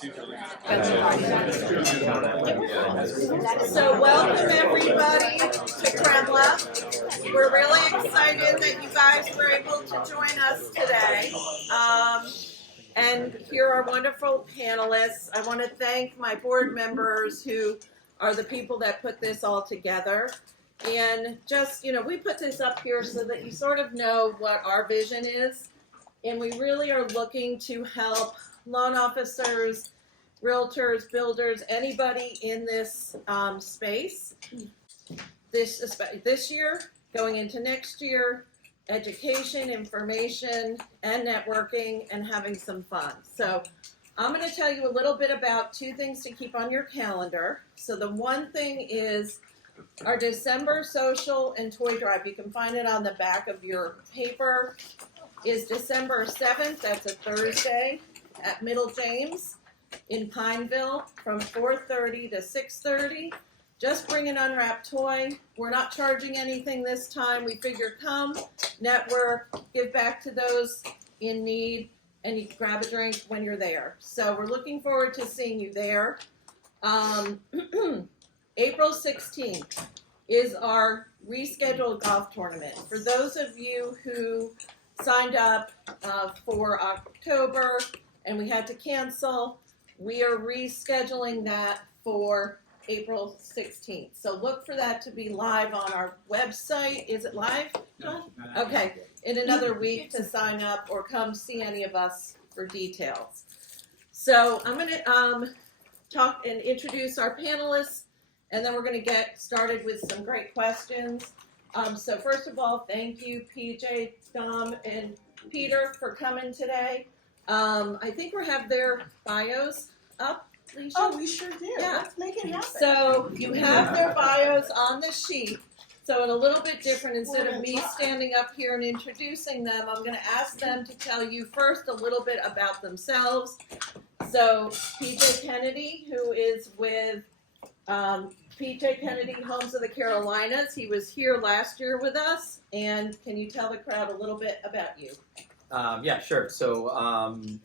So welcome everybody to CRMLA. We're really excited that you guys were able to join us today. And here are wonderful panelists. I want to thank my board members who are the people that put this all together. And just, we put this up here so that you sort of know what our vision is. And we really are looking to help loan officers, realtors, builders, anybody in this space. This year, going into next year, education, information, and networking, and having some fun. So I'm going to tell you a little bit about two things to keep on your calendar. So the one thing is our December social and toy drive. You can find it on the back of your paper. Is December 7th, that's a Thursday, at Middle James in Pineville from 4:30 to 6:30. Just bring an unwrapped toy. We're not charging anything this time. We figure come, network, give back to those in need, and you can grab a drink when you're there. So we're looking forward to seeing you there. April 16th is our rescheduled golf tournament. For those of you who signed up for October and we had to cancel, we are rescheduling that for April 16th. So look for that to be live on our website. Is it live, John? Okay, in another week to sign up or come see any of us for details. So I'm going to talk and introduce our panelists, and then we're going to get started with some great questions. So first of all, thank you, PJ, Dom, and Peter for coming today. I think we have their bios up. Alicia? Oh, we sure do. Yeah. Let's make it happen. So you have their bios on the sheet. So in a little bit different, instead of me standing up here and introducing them, I'm going to ask them to tell you first a little bit about themselves. So PJ Kennedy, who is with PJ Kennedy Homes of the Carolinas. He was here last year with us. And can you tell the crowd a little bit about you? Yeah, sure. So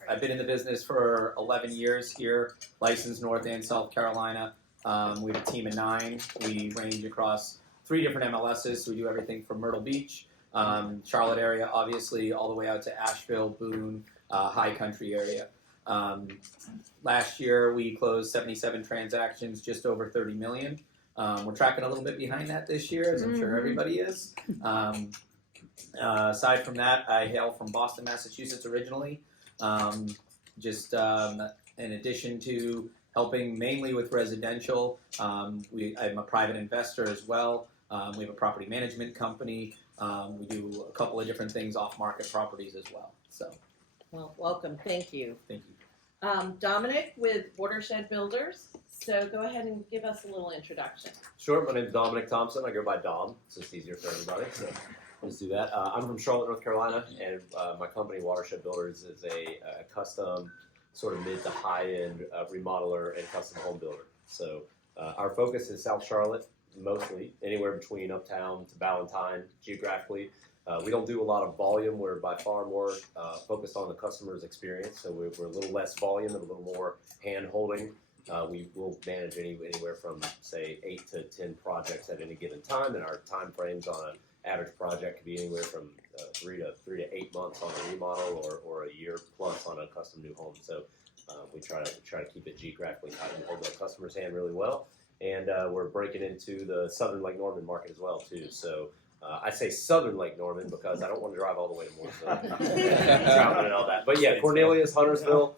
I've been in the business for 11 years here, licensed North and South Carolina. We have a team of 9. We range across 3 different MLSs. So we do everything from Myrtle Beach, Charlotte area, obviously, all the way out to Asheville, Boone, High Country area. Last year, we closed 77 transactions, just over 30 million. We're tracking a little bit behind that this year, as I'm sure everybody is. Aside from that, I hail from Boston, Massachusetts originally. In addition to helping mainly with residential, I'm a private investor as well. We have a property management company. We do a couple of different things off-market properties as well. So, well, welcome. Thank you. Thank you. Dominic with Watershed Builders. So go ahead and give us a little introduction. Sure. My name is Dominic Thompson. I go by Dom. It's just easier for everybody. So let's do that. I'm from Charlotte, North Carolina, and my company, Watershed Builders, is a custom, sort of mid to high-end remodeler and custom home builder. So our focus is South Charlotte, mostly, anywhere between Uptown to Ballantyne, geographically. We don't do a lot of volume. We're by far more focused on the customer's experience. So we're a little less volume and a little more hand-holding. We will manage anywhere from, say, 8 to 10 projects at any given time, and our time frames on an average project could be anywhere from 3 to 8 months on a remodel or a year plus on a custom new home. So we try to keep it geographically tight and hold the customer's hand really well. And we're breaking into the Southern Lake Norman market as well too. So I say Southern Lake Norman because I don't want to drive all the way to Mooresville, traveling and all that. But yeah, Cornelius, Huntersville.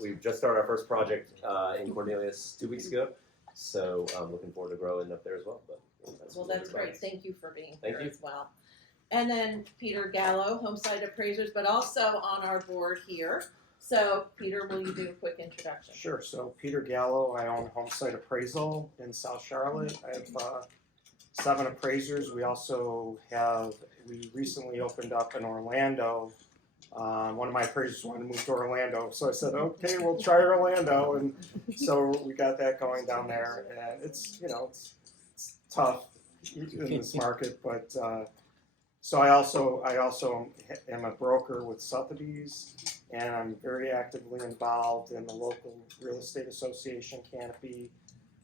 We've just started our first project in Cornelius 2 weeks ago. So I'm looking forward to growing up there as well. But That's great. Thank you for being here Thank you. as well. And then Peter Gallo, Homesite Appraisers, but also on our board here. So Peter, will you do a quick introduction? Sure. So Peter Gallo, I own Homesite Appraisal in South Charlotte. I have 7 appraisers. We recently opened up in Orlando. One of my appraisers wanted to move to Orlando, so I said, okay, we'll try Orlando, and so we got that going down there. And it's tough in this market, but so I also am a broker with Sotheby's and I'm very actively involved in the local real estate association Canopy.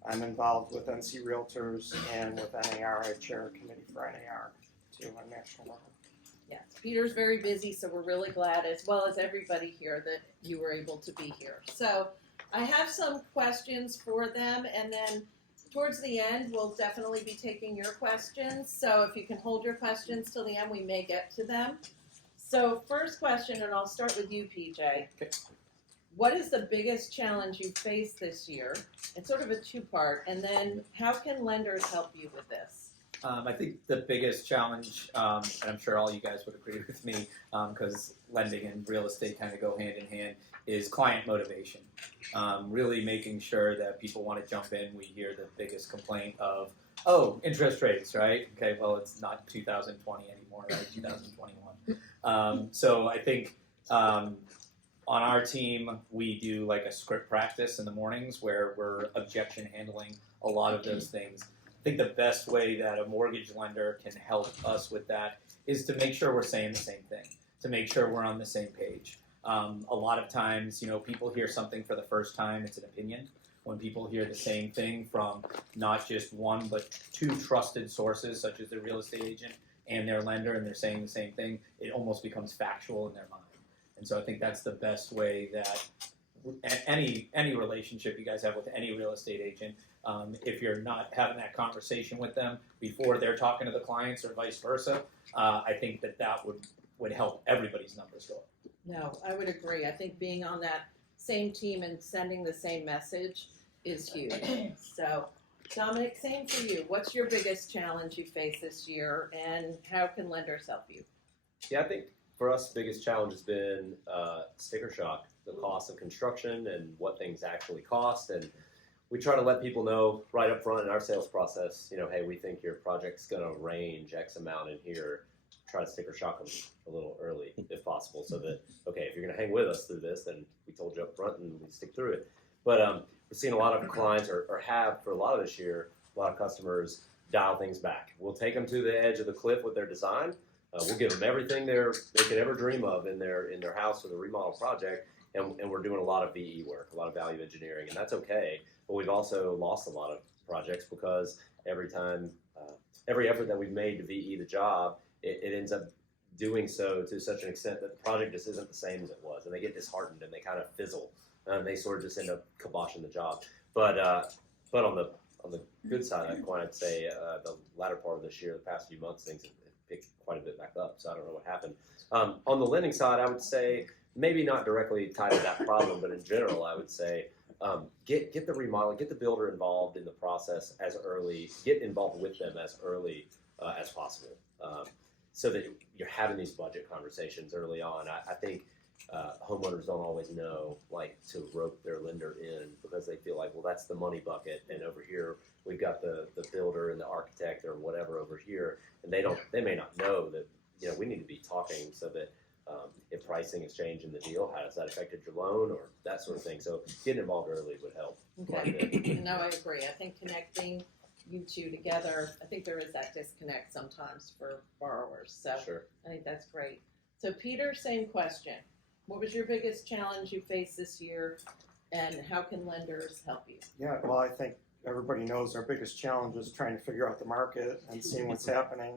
I'm involved with NC Realtors and with NAR. I chair a committee for NAR too on national level. Yes, Peter's very busy, so we're really glad, as well as everybody here, that you were able to be here. So I have some questions for them, and then towards the end, we'll definitely be taking your questions. So if you can hold your questions till the end, we may get to them. So first question, and I'll start with you, PJ. Okay. What is the biggest challenge you faced this year? It's sort of a two-part. And then how can lenders help you with this? I think the biggest challenge, and I'm sure all you guys would agree with me, because lending and real estate kind of go hand in hand, is client motivation. Really making sure that people want to jump in. We hear the biggest complaint of, oh, interest rates, right? Okay, well, it's not 2020 anymore, right? 2021. So I think on our team, we do like a script practice in the mornings where we're objection handling a lot of those things. I think the best way that a mortgage lender can help us with that is to make sure we're saying the same thing, to make sure we're on the same page. A lot of times, people hear something for the first time, it's an opinion. When people hear the same thing from not just one, but two trusted sources, such as the real estate agent and their lender, and they're saying the same thing, it almost becomes factual in their mind. And so I think that's the best way that any relationship you guys have with any real estate agent, if you're not having that conversation with them before they're talking to the clients or vice versa, I think that would help everybody's numbers go up. No, I would agree. I think being on that same team and sending the same message is huge. So, Dominic, same for you. What's your biggest challenge you face this year, and how can lenders help you? Yeah, I think for us, the biggest challenge has been sticker shock, the cost of construction and what things actually cost. And we try to let people know right up front in our sales process, hey, we think your project's going to range X amount in here. Try to sticker shock them a little early if possible, so that, okay, if you're going to hang with us through this, then we told you up front and we stick through it. But we're seeing a lot of clients, or have for a lot of this year, a lot of customers dial things back. We'll take them to the edge of the cliff with their design. We'll give them everything they could ever dream of in their house or the remodel project, and we're doing a lot of VE work, a lot of value engineering, and that's okay. But we've also lost a lot of projects because every effort that we've made to VE the job, it ends up doing so to such an extent that the project just isn't the same as it was, and they get disheartened and they kind of fizzle, and they sort of just end up kiboshing the job. But on the good side of that coin, I'd say the latter part of this year, the past few months, things have picked quite a bit back up. So I don't know what happened. On the lending side, I would say maybe not directly tied to that problem, but in general, I would say get the remodeling, get the builder involved in the process as early, get involved with them as early as possible. So that you're having these budget conversations early on. I think homeowners don't always know to rope their lender in because they feel like, well, that's the money bucket, and over here we've got the builder and the architect or whatever over here, and they may not know that we need to be talking so that if pricing is changing the deal, how does that affect your loan or that sort of thing. So getting involved early would help. Okay. No, I agree. I think connecting you two together, I think there is that disconnect sometimes for borrowers. So Sure. I think that's great. So Peter, same question. What was your biggest challenge you faced this year, and how can lenders help you? Yeah, well, I think everybody knows our biggest challenge is trying to figure out the market and seeing what's happening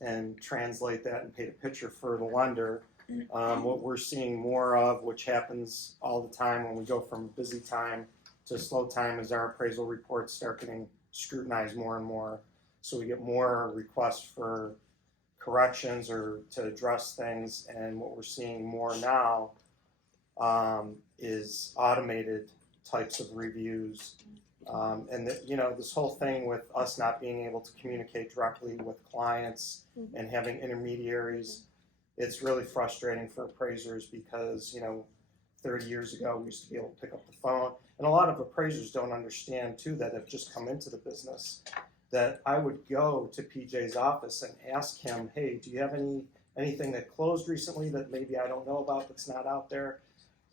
and translate that and paint a picture for the lender. What we're seeing more of, which happens all the time when we go from busy time to slow time, is our appraisal reports start getting scrutinized more and more. So we get more requests for corrections or to address things, and what we're seeing more now is automated types of reviews. And this whole thing with us not being able to communicate directly with clients and having intermediaries, it's really frustrating for appraisers because 30 years ago we used to be able to pick up the phone, and a lot of appraisers don't understand too that have just come into the business, that I would go to PJ's office and ask him, hey, do you have anything that closed recently that maybe I don't know about that's not out there?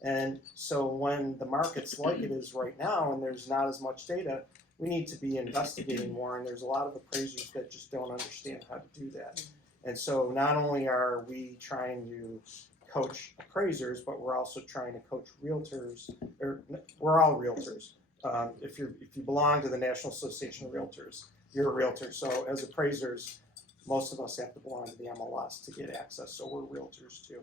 And so when the market's like it is right now and there's not as much data, we need to be investigating more, and there's a lot of appraisers that just don't understand how to do that. And so not only are we trying to coach appraisers, but we're also trying to coach realtors. Or we're all realtors. If you belong to the National Association of Realtors, you're a realtor. So as appraisers, most of us have to belong to the MLS to get access. So we're realtors too.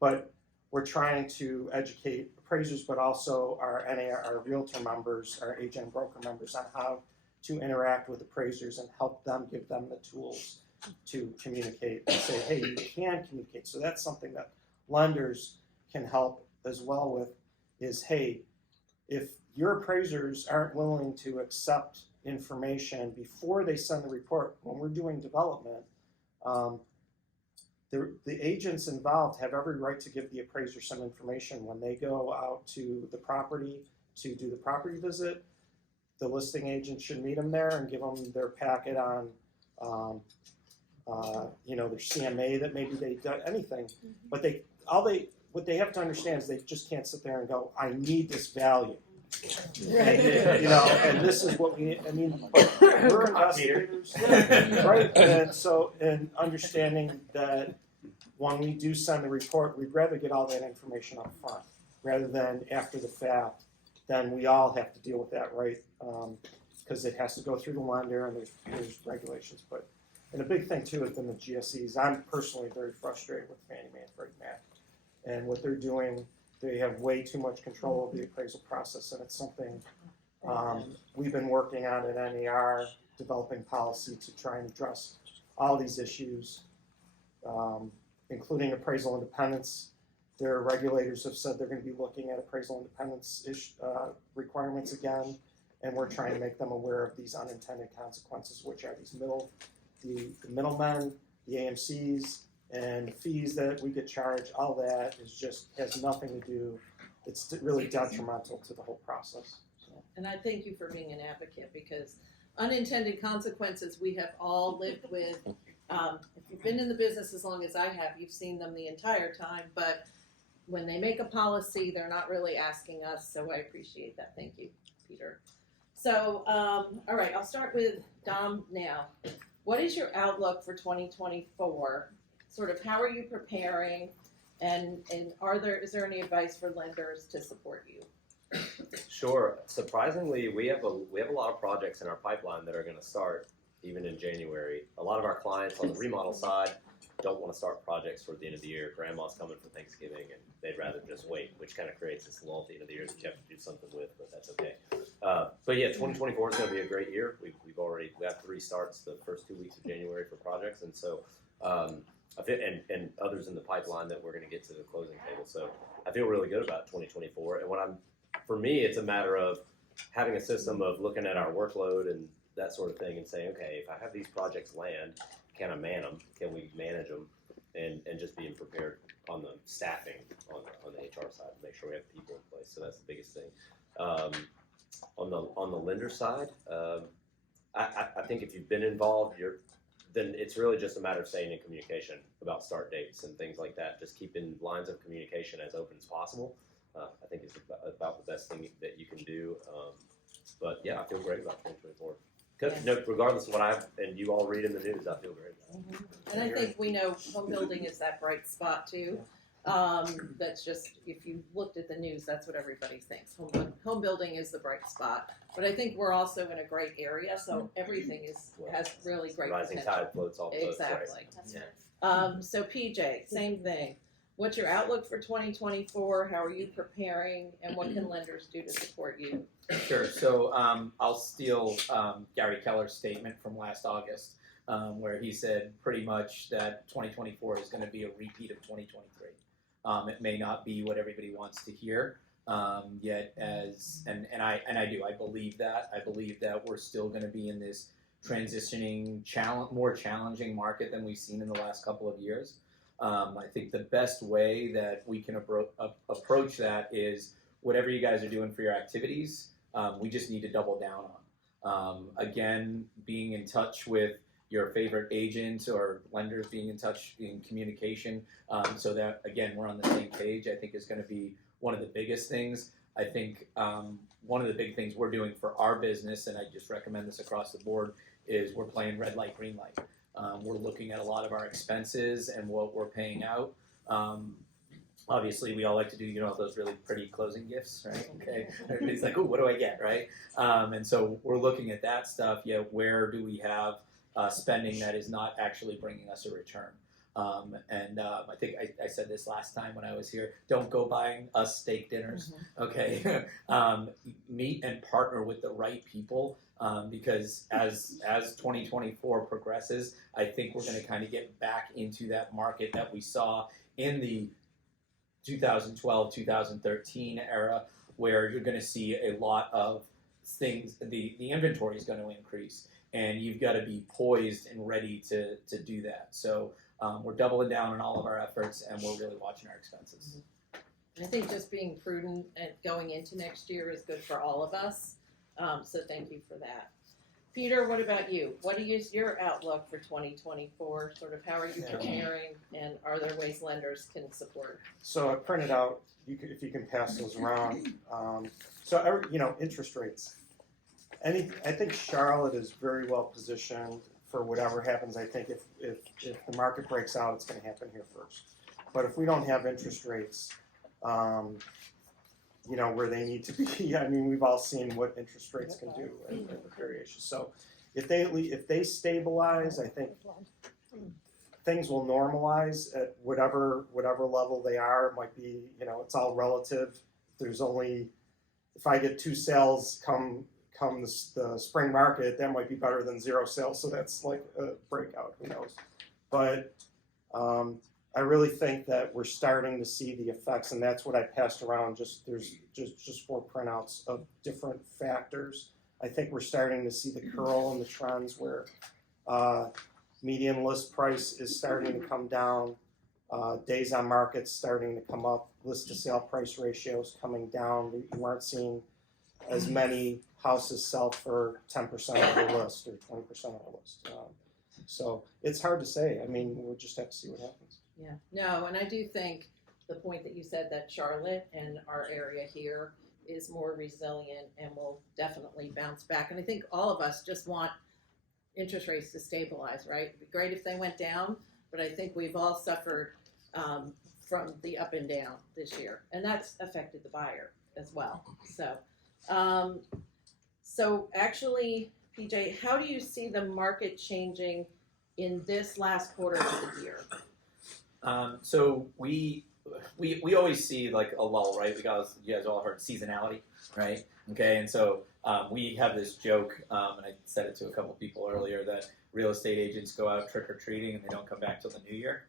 But we're trying to educate appraisers, but also our realtor members, our agent and broker members, on how to interact with appraisers and help them, give them the tools to communicate and say, hey, you can communicate. So that's something that lenders can help as well with is, hey, if your appraisers aren't willing to accept information before they send the report, when we're doing development, the agents involved have every right to give the appraiser some information when they go out to the property to do the property visit. The listing agent should meet them there and give them their packet on, their CMA that maybe they've done anything. But what they have to understand is they just can't sit there and go, I need this value. And this is what we need. I mean, but we're investigators, right? And understanding that when we do send the report, we'd rather get all that information up front rather than after the fact. Then we all have to deal with that, right? Because it has to go through the lender and there's regulations. And a big thing too within the GSEs, I'm personally very frustrated with Fannie Mae and Freddie Mac and what they're doing. They have way too much control of the appraisal process, and it's something we've been working on at NAR, developing policy to try and address all these issues, including appraisal independence. Their regulators have said they're going to be looking at appraisal independence requirements again, and we're trying to make them aware of these unintended consequences, which are the middlemen, the AMCs, and the fees that we get charged. All that has nothing to do. It's really detrimental to the whole process. So. And I thank you for being an advocate, because unintended consequences we have all lived with. If you've been in the business as long as I have, you've seen them the entire time. But when they make a policy, they're not really asking us. So I appreciate that. Thank you, Peter. So, all right, I'll start with Dom now. What is your outlook for 2024? Sort of how are you preparing, and is there any advice for lenders to support you? Sure. Surprisingly, we have a lot of projects in our pipeline that are going to start even in January. A lot of our clients on the remodel side don't want to start projects toward the end of the year. Grandma's coming for Thanksgiving, and they'd rather just wait, which kind of creates this lull at the end of the year that you have to do something with, but that's okay. But yeah, 2024 is going to be a great year. We have 3 starts the first 2 weeks of January for projects, and so and others in the pipeline that we're going to get to the closing table. So I feel really good about 2024. And for me, it's a matter of having a system of looking at our workload and that sort of thing and saying, okay, if I have these projects land, can I man them? Can we manage them? And just being prepared on the staffing on the HR side to make sure we have people in place. So that's the biggest thing. On the lender side, I think if you've been involved, then it's really just a matter of staying in communication about start dates and things like that. Just keeping lines of communication as open as possible. I think it's about the best thing that you can do. But yeah, I feel great about 2024. Regardless of what and you all read in the news, I feel great. And I think we know home building is that bright spot too. That's just, if you looked at the news, that's what everybody thinks. Home building is the bright spot. But I think we're also in a great area, so everything has really great Rising potential. tide floats all boats. Exactly. Right? That's right. So PJ, same thing. What's your outlook for 2024? How are you preparing, and what can lenders do to support you? Sure. So I'll steal Gary Keller's statement from last August, where he said pretty much that 2024 is going to be a repeat of 2023. It may not be what everybody wants to hear yet, I believe that. I believe that we're still going to be in this transitioning, more challenging market than we've seen in the last couple of years. I think the best way that we can approach that is whatever you guys are doing for your activities, we just need to double down on. Again, being in touch with your favorite agents or lenders, being in touch in communication, so that, again, we're on the same page, I think is going to be one of the biggest things. I think one of the big things we're doing for our business, and I just recommend this across the board, is we're playing red light, green light. We're looking at a lot of our expenses and what we're paying out. obviously we all like to do, those really pretty closing gifts, right? Okay. Everybody's like, oh, what do I get, right? And so we're looking at that stuff. Where do we have spending that is not actually bringing us a return? I think I said this last time when I was here. Don't go buying us steak dinners, okay? Meet and partner with the right people, because as 2024 progresses, I think we're going to kind of get back into that market that we saw in the 2012, 2013 era, where you're going to see a lot of things. The inventory is going to increase, and you've got to be poised and ready to do that. So we're doubling down on all of our efforts, and we're really watching our expenses. I think just being prudent and going into next year is good for all of us. So thank you for that. Peter, what about you? What is your outlook for 2024? Sort of how are you preparing, and are there ways lenders can support? So I printed out, if you can pass those around. Interest rates. I think Charlotte is very well positioned for whatever happens. I think if the market breaks out, it's going to happen here first. But if we don't have interest rates, where they need to be. I mean, we've all seen what interest rates can do and the variations. So if they stabilize, I think things will normalize at whatever level they are. It might be, it's all relative. If I get 2 sales come the spring market, that might be better than 0 sales. So that's like a breakout. Who knows? But I really think that we're starting to see the effects, and that's what I passed around. There's 4 printouts of different factors. I think we're starting to see the curl and the trends where median list price is starting to come down, days on market starting to come up, list to sale price ratios coming down. You aren't seeing as many houses sell for 10% of the list or 20% of the list. So it's hard to say. I mean, we'll just have to see what happens. Yeah, no, and I do think the point that you said that Charlotte and our area here is more resilient and will definitely bounce back. And I think all of us just want interest rates to stabilize, right? It'd be great if they went down, but I think we've all suffered from the up and down this year, and that's affected the buyer as well. So actually, PJ, how do you see the market changing in this last quarter of the year? So we always see like a lull, right? You guys all heard seasonality, right? Okay, and so we have this joke, and I said it to a couple people earlier, that real estate agents go out trick-or-treating and they don't come back till the new year.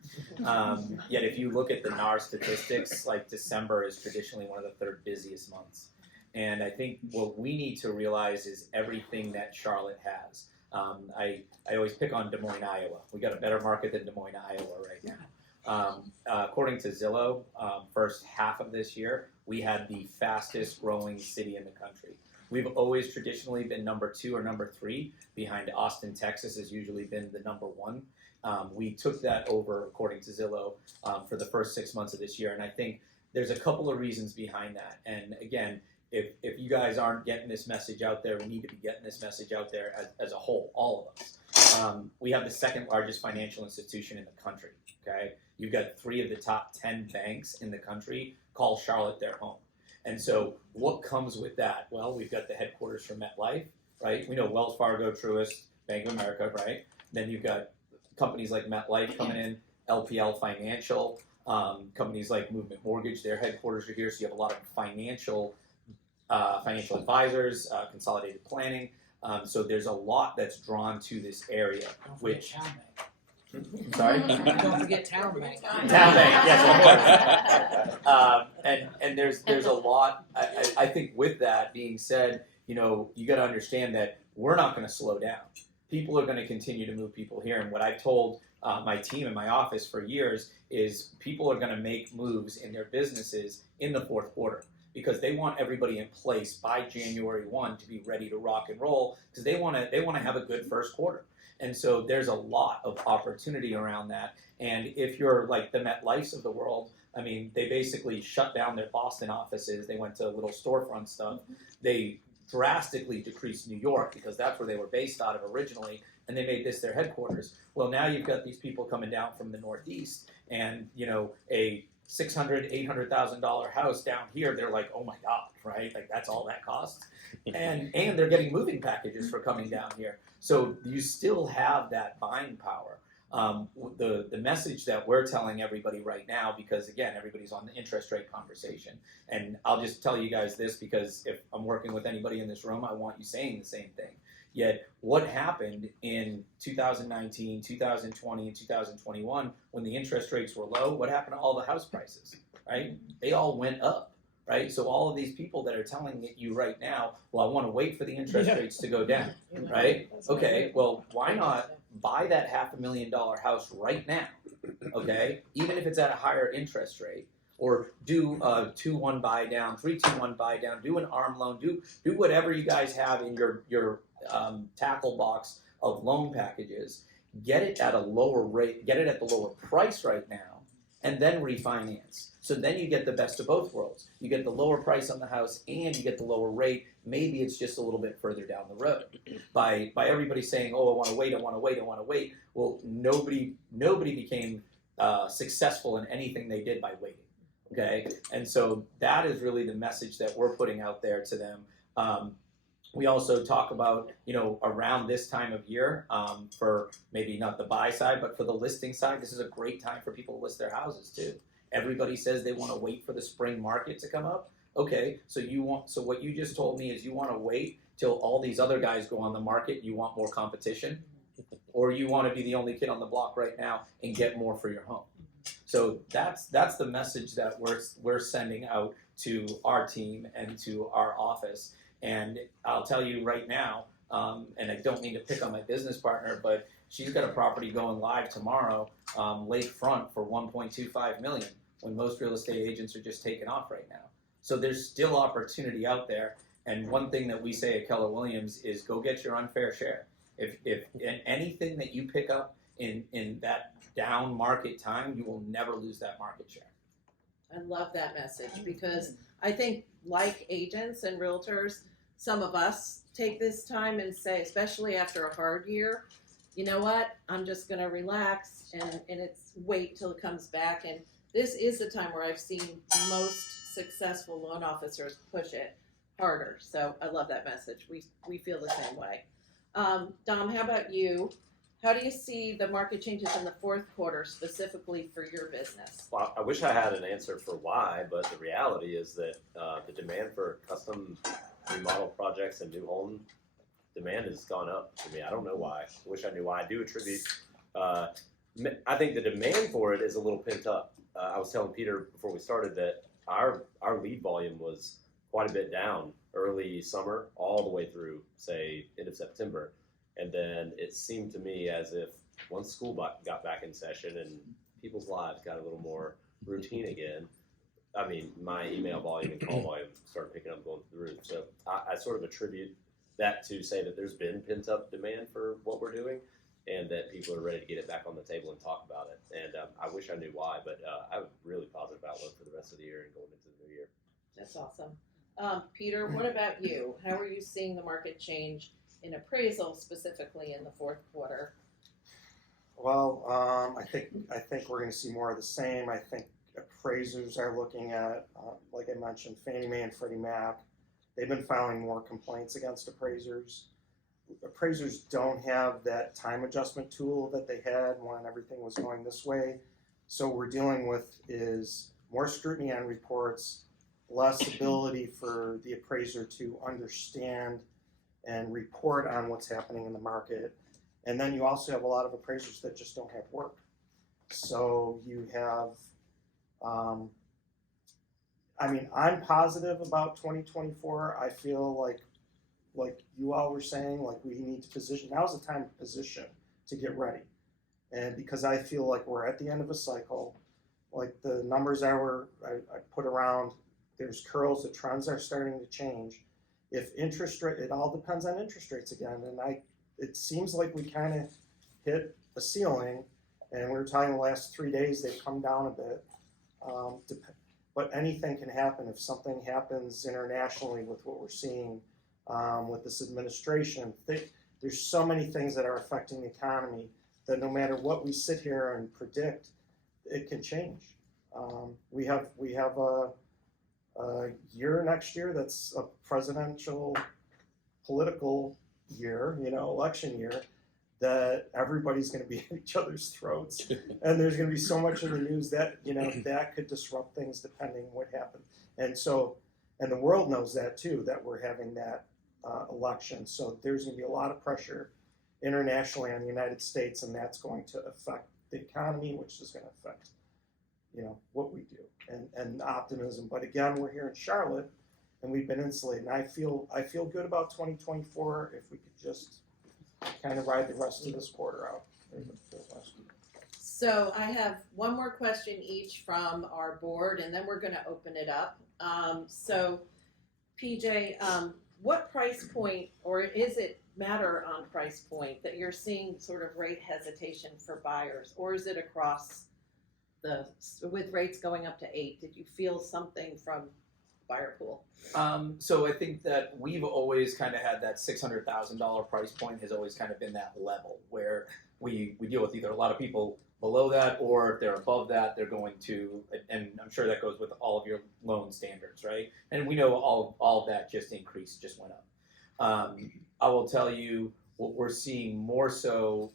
Yet if you look at the NAR statistics, like December is traditionally one of the 3rd busiest months. And I think what we need to realize is everything that Charlotte has. I always pick on Des Moines, Iowa. We got a better market than Des Moines, Iowa right now. According to Zillow, first half of this year, we had the fastest growing city in the country. We've always traditionally been number 2 or number 3. Behind Austin, Texas has usually been the number 1. We took that over, according to Zillow, for the first 6 months of this year. And I think there's a couple of reasons behind that. And again, if you guys aren't getting this message out there, we need to be getting this message out there as a whole, all of us. We have the 2nd largest financial institution in the country, okay? You've got 3 of the top 10 banks in the country call Charlotte their home. And so what comes with that? Well, we've got the headquarters for MetLife, right? We know Wells Fargo, Truist, Bank of America, right? Then you've got companies like MetLife coming in, LPL Financial, companies like Movement Mortgage, their headquarters are here. So you have a lot of financial advisors, consolidated planning. So there's a lot that's drawn to this area, which... I'm sorry? Don't forget TowneBank. TowneBank, yes, of course. And there's a lot. I think with that being said, you got to understand that we're not going to slow down. People are going to continue to move people here. And what I've told my team in my office for years is people are going to make moves in their businesses in the 4th quarter, because they want everybody in place by January 1 to be ready to rock and roll, because they want to have a good 1st quarter. And so there's a lot of opportunity around that. And if you're like the MetLifes of the world, I mean, they basically shut down their Boston offices. They went to little storefront stuff. They drastically decreased New York, because that's where they were based out of originally, and they made this their headquarters. Well, now you've got these people coming down from the Northeast, and a $600,000, $800,000 house down here, they're like, oh my God, right? Like that's all that costs. And they're getting moving packages for coming down here. So you still have that buying power. The message that we're telling everybody right now, because again, everybody's on the interest rate conversation. And I'll just tell you guys this, because if I'm working with anybody in this room, I want you saying the same thing. Yet what happened in 2019, 2020, and 2021 when the interest rates were low, what happened to all the house prices, right? They all went up, right? So all of these people that are telling you right now, well, I want to wait for the interest rates to go down, right? Okay, well, why not buy that $500,000 house right now, okay? Even if it's at a higher interest rate, or do a 2-1 buy down, 3-2-1 buy down, do an ARM loan, do whatever you guys have in your tackle box of loan packages. Get it at a lower rate, get it at the lower price right now, and then refinance. So then you get the best of both worlds. You get the lower price on the house and you get the lower rate. Maybe it's just a little bit further down the road. By everybody saying, oh, I want to wait, I want to wait, I want to wait. Well, nobody became successful in anything they did by waiting. Okay, and so that is really the message that we're putting out there to them. We also talk about, around this time of year, for maybe not the buy side, but for the listing side, this is a great time for people to list their houses too. Everybody says they want to wait for the spring market to come up. Okay, so what you just told me is you want to wait till all these other guys go on the market. You want more competition, or you want to be the only kid on the block right now and get more for your home. So that's the message that we're sending out to our team and to our office. And I'll tell you right now, and I don't mean to pick on my business partner, but she's got a property going live tomorrow, lakefront, for $1.25 million, when most real estate agents are just taking off right now. So there's still opportunity out there. And one thing that we say at Keller Williams is go get your unfair share. If in anything that you pick up in that down market time, you will never lose that market share. I love that message, because I think, like agents and realtors, some of us take this time and say, especially after a hard year, you know what, I'm just going to relax and it's wait till it comes back. And this is the time where I've seen most successful loan officers push it harder. So I love that message. We feel the same way. Dom, how about you? How do you see the market changes in the fourth quarter specifically for your business? Well, I wish I had an answer for why, but the reality is that the demand for custom remodel projects and new home demand has gone up for me. I don't know why. I wish I knew why. I do attribute, I think the demand for it is a little pent up. I was telling Peter before we started that our lead volume was quite a bit down early summer all the way through, say, end of September. And then it seemed to me as if once school got back in session and people's lives got a little more routine again, I mean, my email volume and call volume started picking up, going through the roof. So I sort of attribute that to say that there's been pent-up demand for what we're doing and that people are ready to get it back on the table and talk about it. And I wish I knew why, but I have a really positive outlook for the rest of the year and going into the new year. That's awesome. Peter, what about you? How are you seeing the market change in appraisal specifically in the fourth quarter? Well, I think we're going to see more of the same. I think appraisers are looking at, like I mentioned, Fannie Mae and Freddie Mac. They've been filing more complaints against appraisers. Appraisers don't have that time adjustment tool that they had when everything was going this way. So what we're dealing with is more scrutiny on reports, less ability for the appraiser to understand and report on what's happening in the market. And then you also have a lot of appraisers that just don't have work. So you have, I'm positive about 2024. I feel like you all were saying, like we need to position, now's the time to position to get ready. And because I feel like we're at the end of a cycle, like the numbers I put around, there's curls, the trends are starting to change. If interest rate, it all depends on interest rates again. And it seems like we kind of hit a ceiling, and we were talking the last 3 days, they've come down a bit. But anything can happen if something happens internationally with what we're seeing with this administration. There's so many things that are affecting the economy that no matter what we sit here and predict, it can change. We have a year next year that's a presidential political year, election year, that everybody's going to be at each other's throats, and there's going to be so much in the news that that could disrupt things depending what happens. And so, and the world knows that too, that we're having that election. So there's going to be a lot of pressure internationally on the United States, and that's going to affect the economy, which is going to affect what we do and optimism. But again, we're here in Charlotte, and we've been insulated. And I feel good about 2024 if we could just kind of ride the rest of this quarter out. So I have one more question each from our board, and then we're going to open it up. So, PJ, what price point, or is it matter on price point, that you're seeing sort of rate hesitation for buyers, or is it across with rates going up to 8? Did you feel something from buyer pool? So I think that we've always kind of had that $600,000 price point has always kind of been that level where we deal with either a lot of people below that, or if they're above that, they're going to, and I'm sure that goes with all of your loan standards, right? And we know all of that just went up. I will tell you what we're seeing more so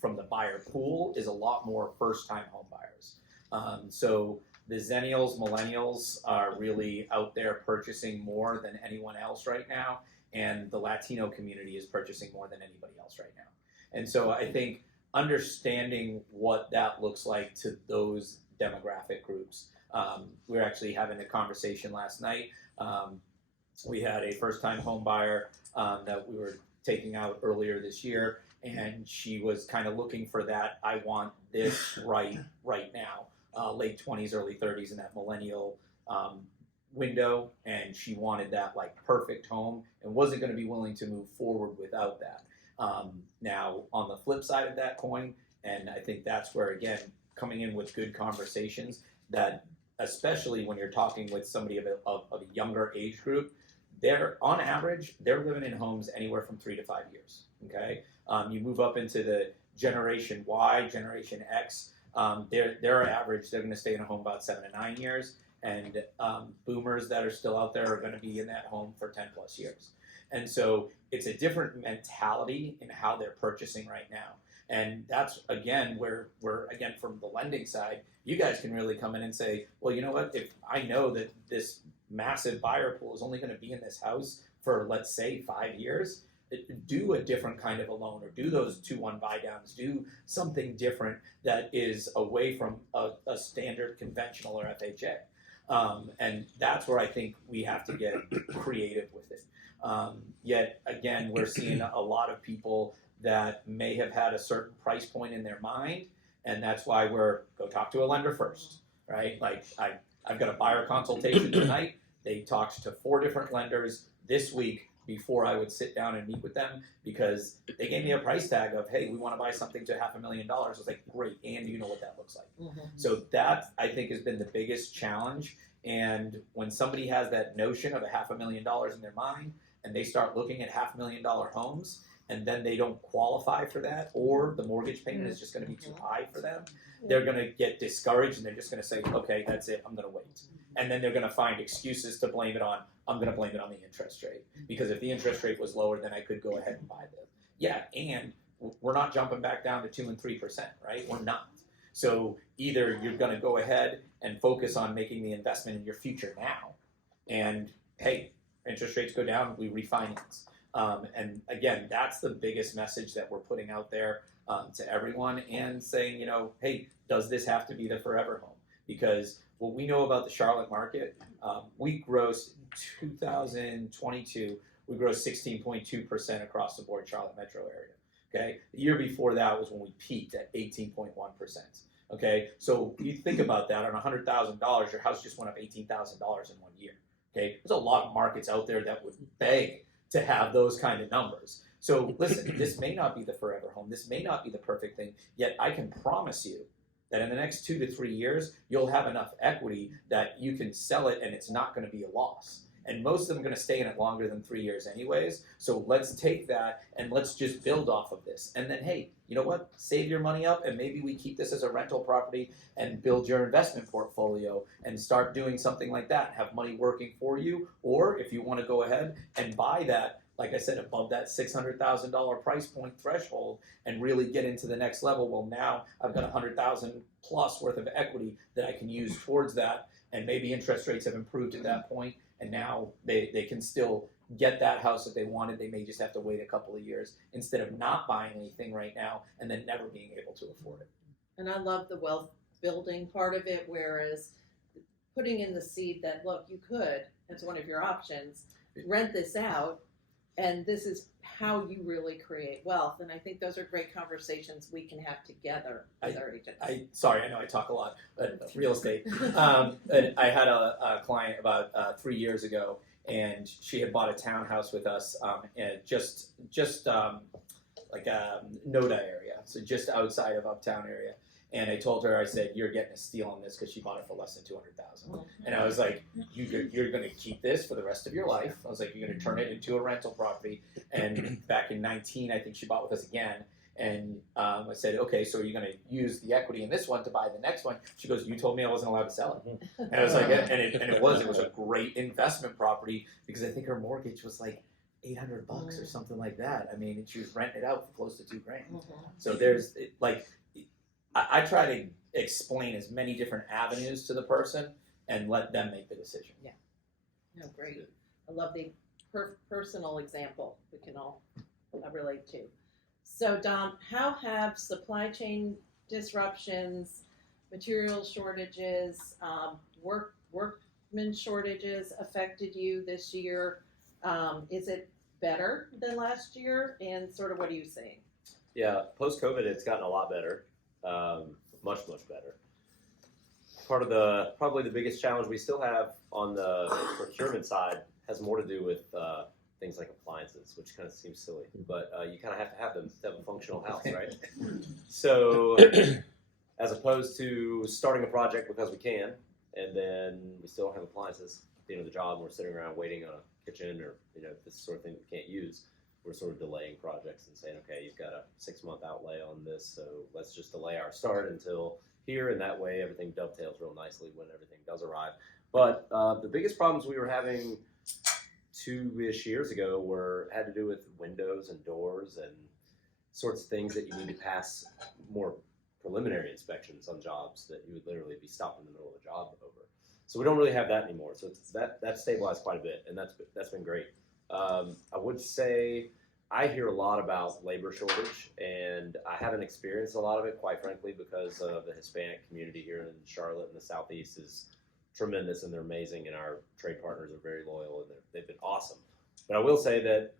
from the buyer pool is a lot more first-time home buyers. So the Zennials, Millennials are really out there purchasing more than anyone else right now, and the Latino community is purchasing more than anybody else right now. And so I think understanding what that looks like to those demographic groups. We were actually having a conversation last night. We had a first-time home buyer that we were taking out earlier this year, and she was kind of looking for that, I want this right now, late 20s, early 30s in that millennial window, and she wanted that like perfect home and wasn't going to be willing to move forward without that. Now, on the flip side of that coin, and I think that's where, again, coming in with good conversations, that especially when you're talking with somebody of a younger age group, on average, they're living in homes anywhere from 3 to 5 years, okay? You move up into the Generation Y, Generation X, their average, they're going to stay in a home about 7 to 9 years, and boomers that are still out there are going to be in that home for 10 plus years. And so it's a different mentality in how they're purchasing right now. And that's, again, where we're, again, from the lending side, you guys can really come in and say, well, you know what, if I know that this massive buyer pool is only going to be in this house for, let's say, 5 years, do a different kind of a loan, or do those 2-1 buy downs, do something different that is away from a standard conventional or FHA. And that's where I think we have to get creative with it. Yet, again, we're seeing a lot of people that may have had a certain price point in their mind, and that's why go talk to a lender first, right? Like, I've got a buyer consultation tonight. They talked to 4 different lenders this week before I would sit down and meet with them, because they gave me a price tag of, hey, we want to buy something to $500,000. I was like, great, and you know what that looks like. Mm-hmm. So that, I think, has been the biggest challenge. And when somebody has that notion of $500,000 in their mind, and they start looking at $500,000 homes, and then they don't qualify for that, or the mortgage payment is just going to be too high for them, they're going to get discouraged, and they're just going to say, okay, that's it, I'm going to wait. And then they're going to find excuses to blame it on. I'm going to blame it on the interest rate, because if the interest rate was lower, then I could go ahead and buy this. Yeah, and we're not jumping back down to 2 and 3%, right? We're not. So either you're going to go ahead and focus on making the investment in your future now, and hey, interest rates go down, we refinance. And again, that's the biggest message that we're putting out there to everyone, and saying, hey, does this have to be the forever home? Because what we know about the Charlotte market, we grossed 2022, we grossed 16.2% across the board Charlotte metro area. Okay, the year before that was when we peaked at 18.1%. Okay, so you think about that, on $100,000, your house just went up $18,000 in 1 year. Okay, there's a lot of markets out there that would beg to have those kind of numbers. So listen, this may not be the forever home, this may not be the perfect thing, yet I can promise you that in the next 2 to 3 years, you'll have enough equity that you can sell it and it's not going to be a loss. and most of them are going to stay in it longer than 3 years anyways. So let's take that and let's just build off of this. And then, hey, you know what? Save your money up, and maybe we keep this as a rental property and build your investment portfolio and start doing something like that. Have money working for you, or if you want to go ahead and buy that, like I said, above that $600,000 price point threshold and really get into the next level. Well, now I've got $100,000 plus worth of equity that I can use towards that, and maybe interest rates have improved at that point, and now they can still get that house that they wanted. They may just have to wait a couple of years instead of not buying anything right now and then never being able to afford it. And I love the wealth building part of it, whereas putting in the seed that, look, you could, as one of your options, rent this out, and this is how you really create wealth. And I think those are great conversations we can have together with our agents. Sorry, I know I talk a lot, but real estate. And I had a client about 3 years ago, and she had bought a townhouse with us, and just like a Noda area, so just outside of Uptown area. And I told her, I said, "You're getting a steal on this because she bought it for less than $200,000." And I was like, "You're going to keep this for the rest of your life." I was like, "You're going to turn it into a rental property." And back in 19, I think she bought with us again. And I said, "Okay, so you're going to use the equity in this one to buy the next one?" She goes, "You told me I wasn't allowed to sell it." And I was like, it was a great investment property because I think her mortgage was like $800 or something like that. I mean, she was renting it out for close to $2,000. So there's I try to explain as many different avenues to the person and let them make the decision. Yeah. No, great. I love the personal example we can all relate to. So, Dom, how have supply chain disruptions, material shortages, workman shortages affected you this year? Is it better than last year? And sort of what are you seeing? Yeah, post-COVID, it's gotten a lot better. Much better. Probably the biggest challenge we still have on the procurement side has more to do with things like appliances, which kind of seems silly, but you kind of have to have them to have a functional house, right? So as opposed to starting a project because we can, and then we still don't have appliances at the end of the job, and we're sitting around waiting on a kitchen or this sort of thing that we can't use. We're sort of delaying projects and saying, okay, you've got a 6-month outlay on this, so let's just delay our start until here, and that way everything dovetails real nicely when everything does arrive. But the biggest problems we were having 2-ish years ago had to do with windows and doors and sorts of things that you need to pass more preliminary inspections on jobs that you would literally be stopped in the middle of a job over. So we don't really have that anymore. So that's stabilized quite a bit, and that's been great. I would say I hear a lot about labor shortage, and I haven't experienced a lot of it, quite frankly, because the Hispanic community here in Charlotte and the Southeast is tremendous, and they're amazing, and our trade partners are very loyal, and they've been awesome. But I will say that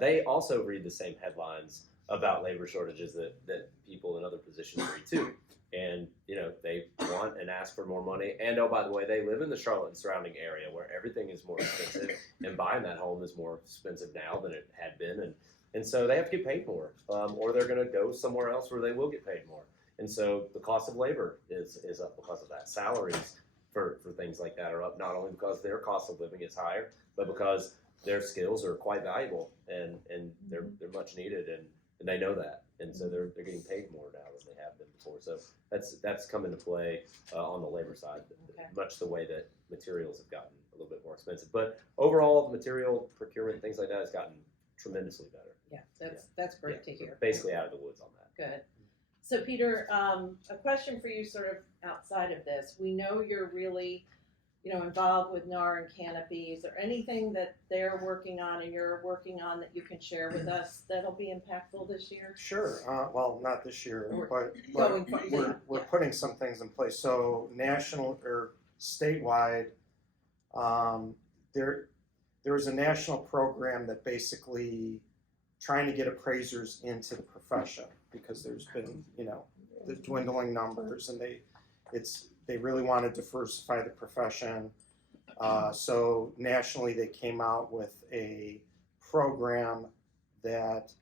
they also read the same headlines about labor shortages that people in other positions read too. And, they want and ask for more money. And, oh, by the way, they live in the Charlotte and surrounding area where everything is more expensive, and buying that home is more expensive now than it had been. And so they have to get paid more, or they're going to go somewhere else where they will get paid more. And so the cost of labor is up because of that. Salaries for things like that are up, not only because their cost of living is higher, but because their skills are quite valuable and they're much needed, and they know that. And so they're getting paid more now than they have been before. So that's come into play on the labor side, much the way that materials have gotten a little bit more expensive. But overall, material procurement, things like that, has gotten tremendously better. Yeah, that's great to hear. Basically out of the woods on that. Good. So, Peter, a question for you sort of outside of this. We know you're really, involved with NAR and Canopy. Is there anything that they're working on and you're working on that you can share with us that'll be impactful this year? Sure. Well, not this year, but Going forward, we're putting some things in place. So national or statewide, there is a national program that basically trying to get appraisers into the profession, because there's been, the dwindling numbers, and they really want to diversify the profession. So nationally, they came out with a program that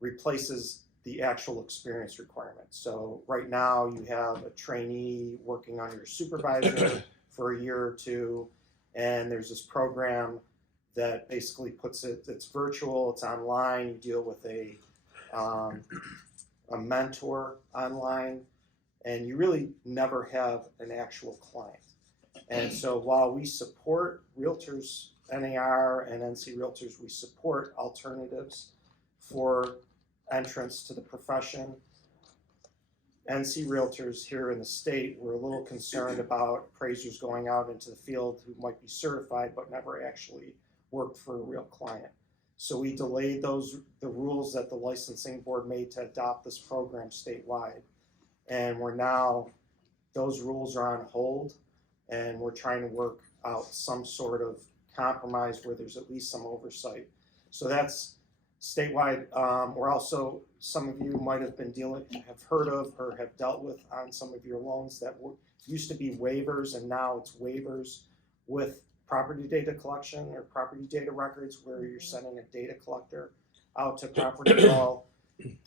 replaces the actual experience requirements. So right now, you have a trainee working under your supervisor for a year or two, And there's this program that basically puts it, it's virtual, it's online, you deal with a mentor online, and you really never have an actual client. And so while we support realtors, NAR and NC Realtors, we support alternatives for entrance to the profession. NC Realtors here in the state were a little concerned about appraisers going out into the field who might be certified but never actually worked for a real client. So we delayed the rules that the licensing board made to adopt this program statewide. And those rules are on hold, and we're trying to work out some sort of compromise where there's at least some oversight. So that's statewide. We're also, some of you might have have heard of or have dealt with on some of your loans that used to be waivers, and now it's waivers with property data collection or property data records, where you're sending a data collector out to property hall. And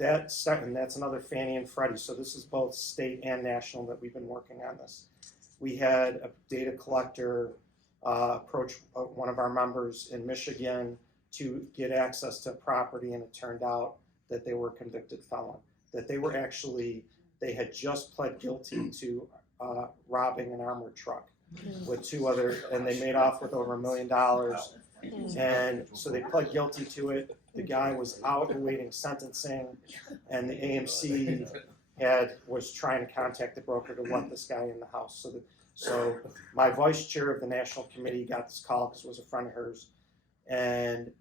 that's another Fannie and Freddie. So this is both state and national that we've been working on this. We had a data collector approach one of our members in Michigan to get access to property, and it turned out that they were a convicted felon, that they had just pled guilty to robbing an armored truck with two other, and they made off with over $1 million. And so they pled guilty to it. The guy was out awaiting sentencing, and the AMC was trying to contact the broker to let this guy in the house. So my vice chair of the national committee got this call because it was a friend of hers, and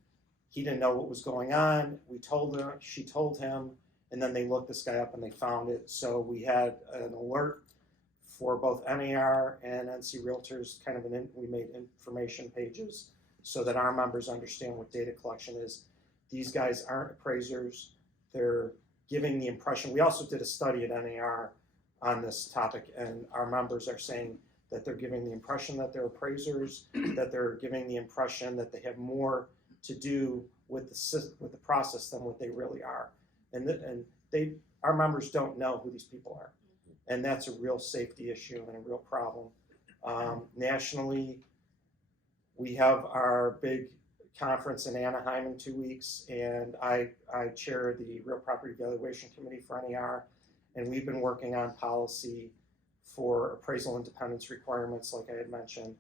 he didn't know what was going on. We told her, she told him, and then they looked this guy up and they found it. So we had an alert for both NAR and NC Realtors, we made information pages so that our members understand what data collection is. These guys aren't appraisers. They're giving the impression. We also did a study at NAR on this topic, and our members are saying that they're giving the impression that they're appraisers, that they're giving the impression that they have more to do with the process than what they really are. And our members don't know who these people are. And that's a real safety issue and a real problem. Nationally, we have our big conference in Anaheim in 2 weeks, and I chair the Real Property Valuation Committee for NAR, and we've been working on policy for appraisal independence requirements, like I had mentioned.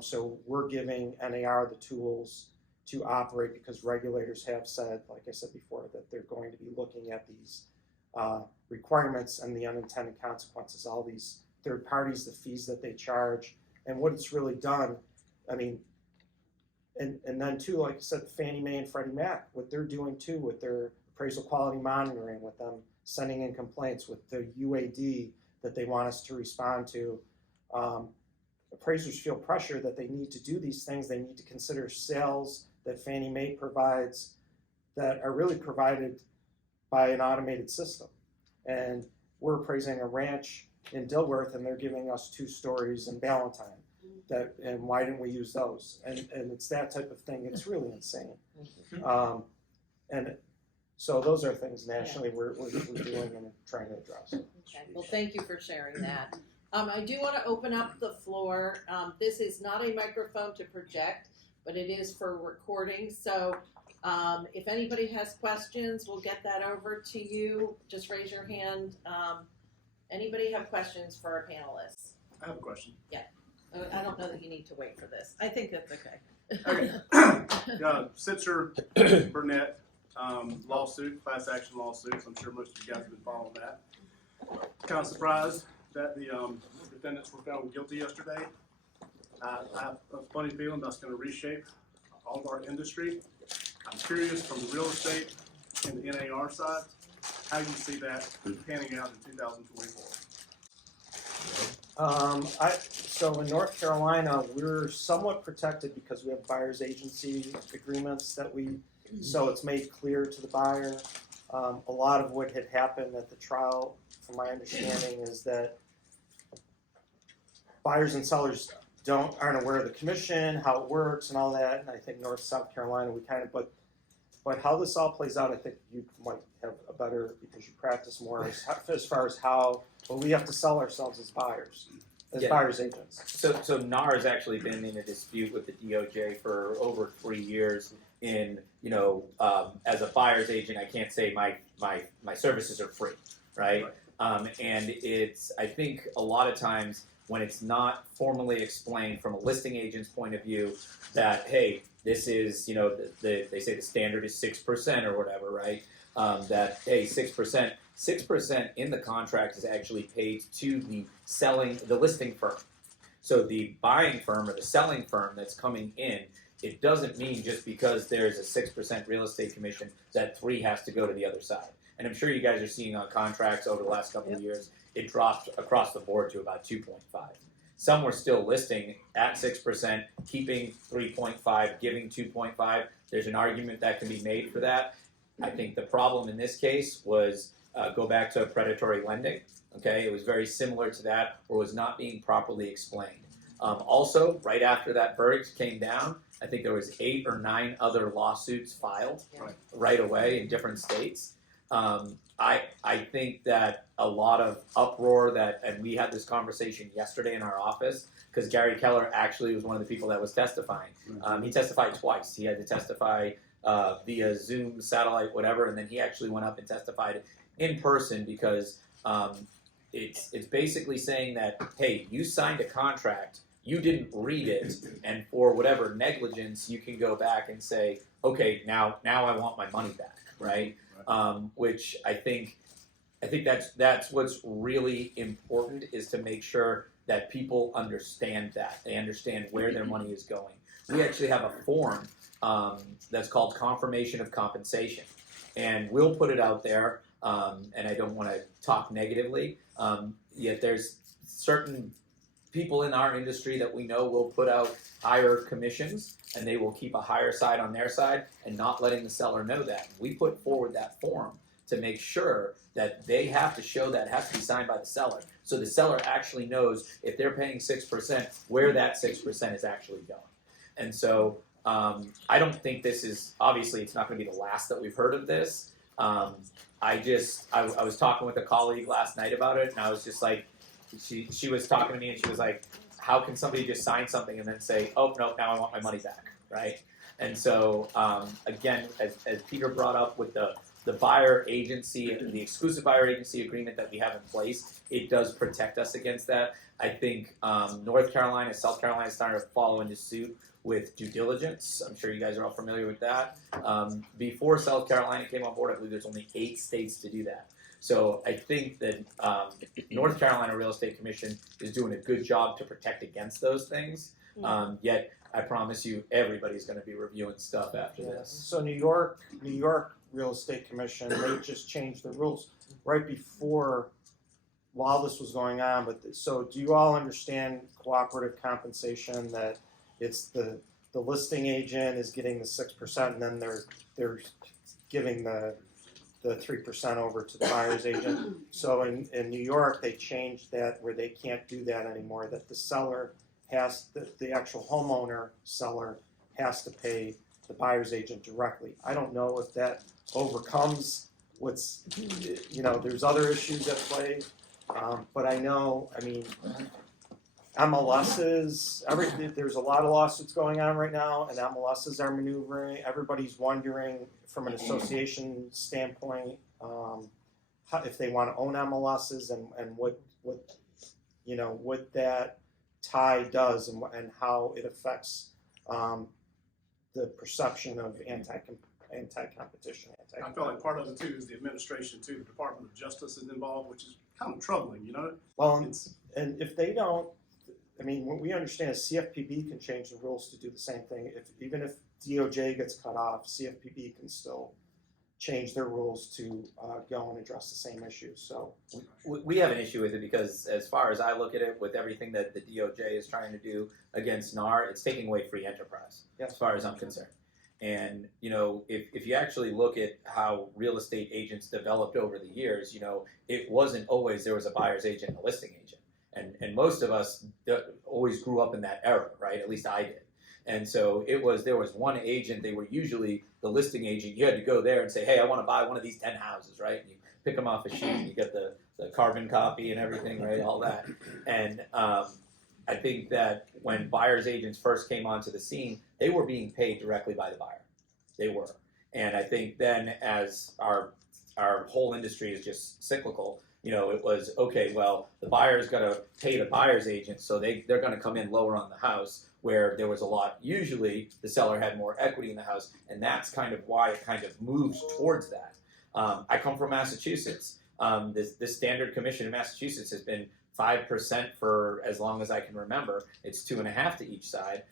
So we're giving NAR the tools to operate, because regulators have said, like I said before, that they're going to be looking at these requirements and the unintended consequences, all these third parties, the fees that they charge, and what it's really done. I mean, and then too, like I said, Fannie Mae and Freddie Mac, what they're doing too with their appraisal quality monitoring, with them sending in complaints, with the UAD that they want us to respond to. Appraisers feel pressure that they need to do these things. They need to consider sales that Fannie Mae provides that are really provided by an automated system. And we're appraising a ranch in Dilworth, and they're giving us 2 stories in Ballantyne. And why didn't we use those? And it's that type of thing. It's really insane. And so those are things nationally we're doing and trying to address. Okay. Well, thank you for sharing that. I do want to open up the floor. This is not a microphone to project, but it is for recording. So if anybody has questions, we'll get that over to you. Just raise your hand. Anybody have questions for our panelists? I have a question. Yeah. I don't know that you need to wait for this. I think that's okay. Okay. Sitzer Burnett lawsuit, class action lawsuits. I'm sure most of you guys have been following that. Kind of surprised that the defendants were found guilty yesterday. I have a funny feeling that's going to reshape all of our industry. I'm curious, from the real estate and the NAR side, how you see that panning out in 2024. So in North Carolina, we're somewhat protected because we have buyer's agency agreements so it's made clear to the buyer. A lot of what had happened at the trial, from my understanding, is that buyers and sellers aren't aware of the commission, how it works, and all that. And I think North South Carolina, we kind of, but how this all plays out, I think you might have a better, because you practice more as far as how. But we have to sell ourselves as buyers, as Yeah. buyer's agents. So NAR has actually been in a dispute with the DOJ for over 3 years. As a buyer's agent, I can't say my services are free, right? And I think a lot of times when it's not formally explained from a listing agent's point of view that, hey, this is, they say the standard is 6% or whatever, right? That, hey, 6% in the contract is actually paid to the listing firm. So the buying firm or the selling firm that's coming in, it doesn't mean just because there's a 6% real estate commission that 3 has to go to the other side. And I'm sure you guys are seeing on contracts over the last couple of years, it dropped across the board to about 2.5. Some were still listing at 6%, keeping 3.5, giving 2.5. There's an argument that can be made for that. I think the problem in this case was go back to predatory lending. Okay, it was very similar to that, or was not being properly explained. Also, right after that verdict came down, I think there was 8 or 9 other lawsuits filed right away in different states. I think that a lot of uproar and we had this conversation yesterday in our office because Gary Keller actually was one of the people that was testifying. He testified twice. He had to testify via Zoom, satellite, whatever, and then he actually went up and testified in person because it's basically saying that, hey, you signed a contract, you didn't read it, and for whatever negligence, you can go back and say, okay, now I want my money back, right? Which I think that's what's really important is to make sure that people understand that. They understand where their money is going. We actually have a form that's called Confirmation of Compensation. And we'll put it out there, and I don't want to talk negatively, yet there's certain people in our industry that we know will put out higher commissions, and they will keep a higher side on their side and not letting the seller know that. We put forward that form to make sure that they have to show that it has to be signed by the seller. So the seller actually knows if they're paying 6%, where that 6% is actually going. And so I don't think this is, obviously it's not going to be the last that we've heard of this. I was talking with a colleague last night about it, and I was just like, she was talking to me and she was like, how can somebody just sign something and then say, oh, no, now I want my money back, right? And so, again, as Peter brought up with the buyer agency and the exclusive buyer agency agreement that we have in place, it does protect us against that. I think North Carolina, South Carolina is starting to follow into suit with due diligence. I'm sure you guys are all familiar with that. Before South Carolina came on board, I believe there's only 8 states to do that. So I think that North Carolina Real Estate Commission is doing a good job to protect against those things. Yet I promise you, everybody's going to be reviewing stuff after this. So New York Real Estate Commission, they just changed the rules right before while this was going on. But so do you all understand cooperative compensation, that it's the listing agent is getting the 6% and then they're giving the 3% over to the buyer's agent. So in New York, they changed that where they can't do that anymore, that the seller the actual homeowner seller has to pay the buyer's agent directly. I don't know if that overcomes there's other issues at play, but I mean, MLSs, there's a lot of lawsuits going on right now, and MLSs are maneuvering. Everybody's wondering from an association standpoint if they want to own MLSs and what that tie does and how it affects the perception of anti-competition. I feel like part of it too is the administration too. The Department of Justice is involved, which is kind of troubling, Well, and if they don't, what we understand is CFPB can change the rules to do the same thing. Even if DOJ gets cut off, CFPB can still change their rules to go and address the same issues. So we have an issue with it because as far as I look at it, with everything that the DOJ is trying to do against NAR, it's taking away free enterprise, as far as I'm concerned. And, if you actually look at how real estate agents developed over the years, it wasn't always there was a buyer's agent and a listing agent. And most of us always grew up in that era, right? At least I did. And so there was one agent, they were usually the listing agent. You had to go there and say, hey, I want to buy one of these 10 houses, right? And you pick them off a sheet and you get the carbon copy and everything, right? All that. And I think that when buyer's agents first came onto the scene, they were being paid directly by the buyer. They were. And I think then as our whole industry is just cyclical, you know, it was, okay, well, the buyer's got to pay the buyer's agent, so they're going to come in lower on the house, where there was a lot, usually the seller had more equity in the house, and that's kind of why it kind of moves towards that. I come from Massachusetts. This standard commission in Massachusetts has been 5% for as long as I can remember. It's 2.5% to each side.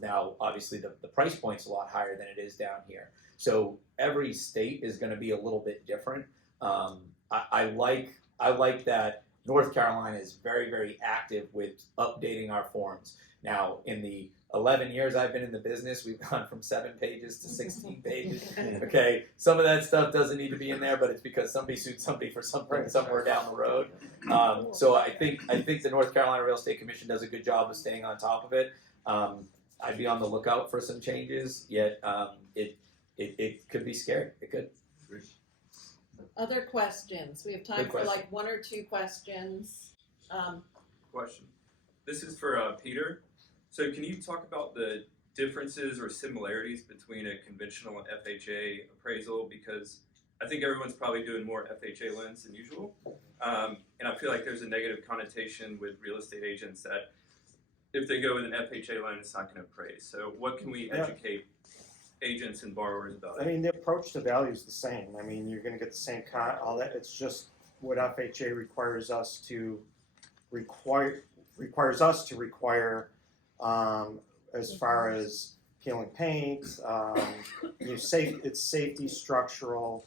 Now, obviously, the price point's a lot higher than it is down here. So every state is going to be a little bit different. I like that North Carolina is very, very active with updating our forms. Now, in the 11 years I've been in the business, we've gone from 7 pages to 16 pages. Okay, some of that stuff doesn't need to be in there, but it's because somebody sued somebody for something somewhere down the road. So I think the North Carolina Real Estate Commission does a good job of staying on top of it. I'd be on the lookout for some changes, yet it could be scary. It could. Other questions? We have time Good for question. like 1 or 2 questions. Question. This is for Peter. So can you talk about the differences or similarities between a conventional and FHA appraisal? Because I think everyone's probably doing more FHA loans than usual. And I feel like there's a negative connotation with real estate agents that if they go with an FHA loan, it's not going to appraise. So what can we educate agents and borrowers about I it? mean, the approach to value is the same. I mean, you're going to get the same all that. It's just what FHA requires us to require as far as peeling paint, it's safety, structural,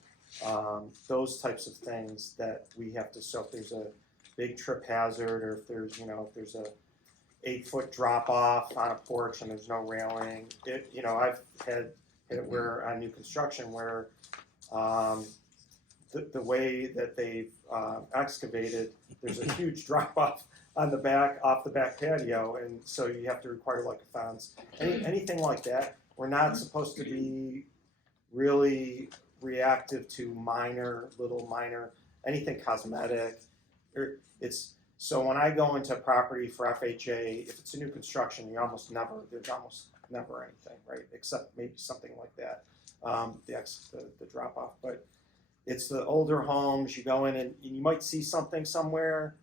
those types of things that we have to. So if there's a big trip hazard, or if there's a 8-foot drop off on a porch and there's no railing, I've had it where on new construction where the way that they've excavated, there's a huge drop off off the back patio, and so you have to require like a fence. Anything like that. We're not supposed to be really reactive to minor, anything cosmetic. So when I go into a property for FHA, if it's a new construction, there's almost never anything, right? Except maybe something like that, the drop off. But it's the older homes, you go in and you might see something somewhere,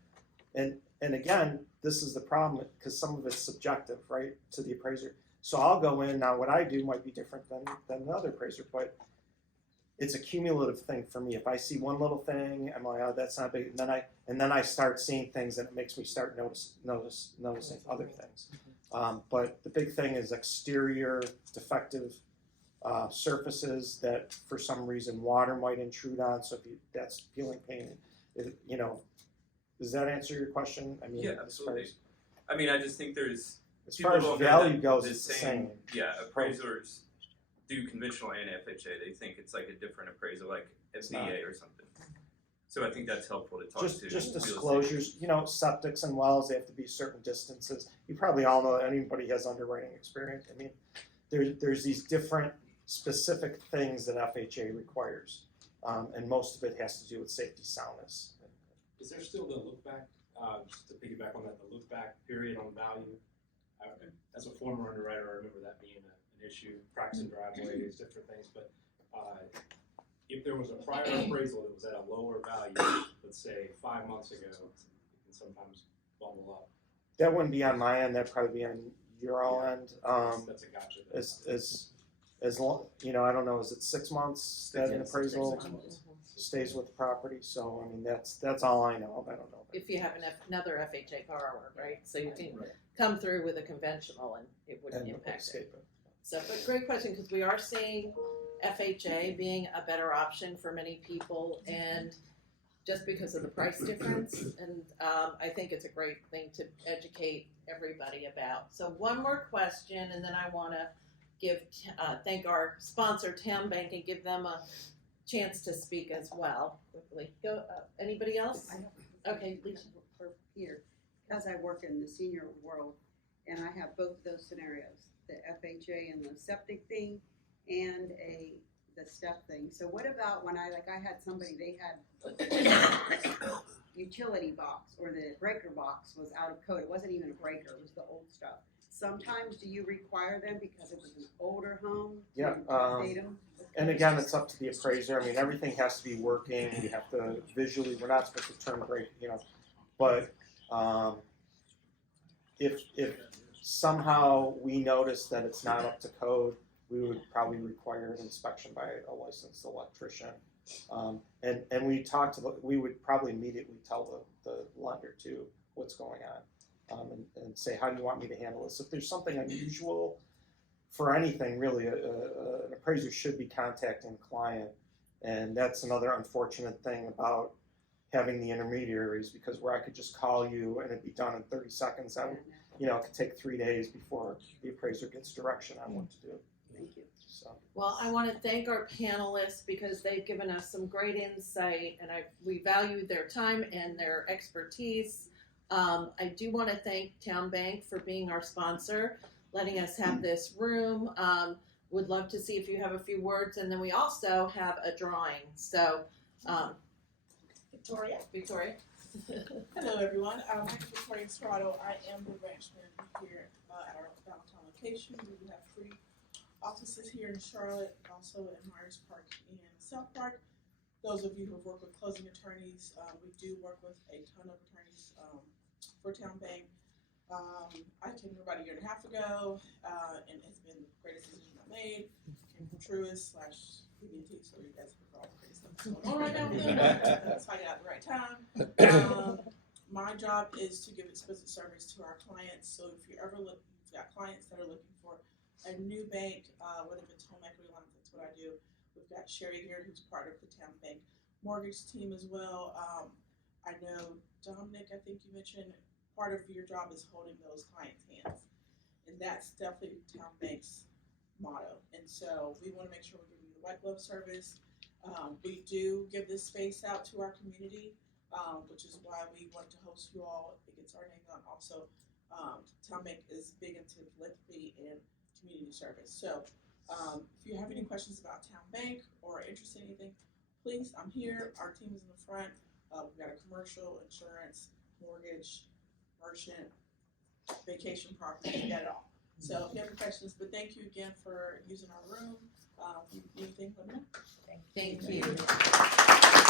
and again, this is the problem, because some of it's subjective, right, to the appraiser. So I'll go in, now what I do might be different than the other appraiser, but it's a cumulative thing for me. If I see one little thing, I'm like, oh, that's not big, and then I start seeing things, and it makes me start noticing other things. But the big thing is exterior defective surfaces that for some reason water might intrude on. So that's peeling paint, does that answer your question? I mean, Yeah, absolutely. I mean, I just think there's as far as value goes, it's the same. Yeah, appraisers do conventional and FHA. They think it's like a different appraisal, like FBA or something. So I think that's helpful to talk to. Just disclosures, septics and wells, they have to be certain distances. You probably all know, anybody has underwriting experience. I mean, there's these different specific things that FHA requires, and most of it has to do with safety, soundness. Is there still the look back, just to piggyback on that, the look back period on value? As a former underwriter, I remember that being an issue, cracks in driveways, different things. But if there was a prior appraisal that was at a lower value, let's say 5 months ago, it can sometimes bubble up. That wouldn't be on my end, that'd probably be on your all end. That's a gotcha. As long, I don't know, is it 6 months that an appraisal 6 months. stays with the property? So, I mean, that's all I know. I don't know. If you have another FHA borrower, right? So you can Right. come through with a conventional and it wouldn't And impact it. escape it. So, but great question, because we are seeing FHA being a better option for many people, and just because of the price difference, and I think it's a great thing to educate everybody about. So one more question, and then I want to thank our sponsor, TowneBank, and give them a chance to speak as well. Quickly, go. Anybody else? Okay, Lisa. For here, because I work in the senior world, and I have both of those scenarios, the FHA and the septic thing, and the step thing. So what about when I had somebody, they had utility box or the breaker box was out of code. It wasn't even a breaker, it was the old stuff. Sometimes do you require them because it was an older home? to Yeah, update them? And again, it's up to the appraiser. I mean, everything has to be working. We have to visually, we're not supposed to turn break, but if somehow we notice that it's not up to code, we would probably require an inspection by a licensed electrician. And we would probably immediately tell the lender too what's going on, and say, how do you want me to handle this? If there's something unusual for anything, really, an appraiser should be contacting the client, and that's another unfortunate thing about having the intermediaries, because where I could just call you and it'd be done in 30 seconds, it could take 3 days before the appraiser gets direction on what to do. Thank you. So. Well, I want to thank our panelists because they've given us some great insight, and we value their time and their expertise. I do want to thank TowneBank for being our sponsor, letting us have this room. Would love to see if you have a few words, and then we also have a drawing. So, Victoria. Hello, everyone. My name is Victoria Serrato. I am the branch manager here at our downtown location. We do have 3 offices here in Charlotte, also in Myers Park and South Park. Those of you who have worked with closing attorneys, we do work with a ton of attorneys for TowneBank. I came here about 1.5 years ago, and it's been the greatest decision I made. Came from Truist/BB&T, so you guys have all the crazy stuff going on right now with them. So I got at the right time. My job is to give exquisite service to our clients. So if you've got clients that are looking for a new bank, whether it's home equity lines, that's what I do. We've got Sherry here, who's part of the TowneBank mortgage team as well. I know Dominic, I think you mentioned, part of your job is holding those clients' hands. And that's definitely TowneBank's motto. And so we want to make sure we're giving you the white glove service. We do give this space out to our community, which is why we want to host you all. It gets our name on. Also, TowneBank is big into philanthropy and community service. So if you have any questions about TowneBank or interested in anything, please, I'm here. Our team is in the front. We've got a commercial, insurance, mortgage, merchant, vacation property, we got it all. So if you have any questions, but thank you again for using our room. If you need anything, let me know. Thank you.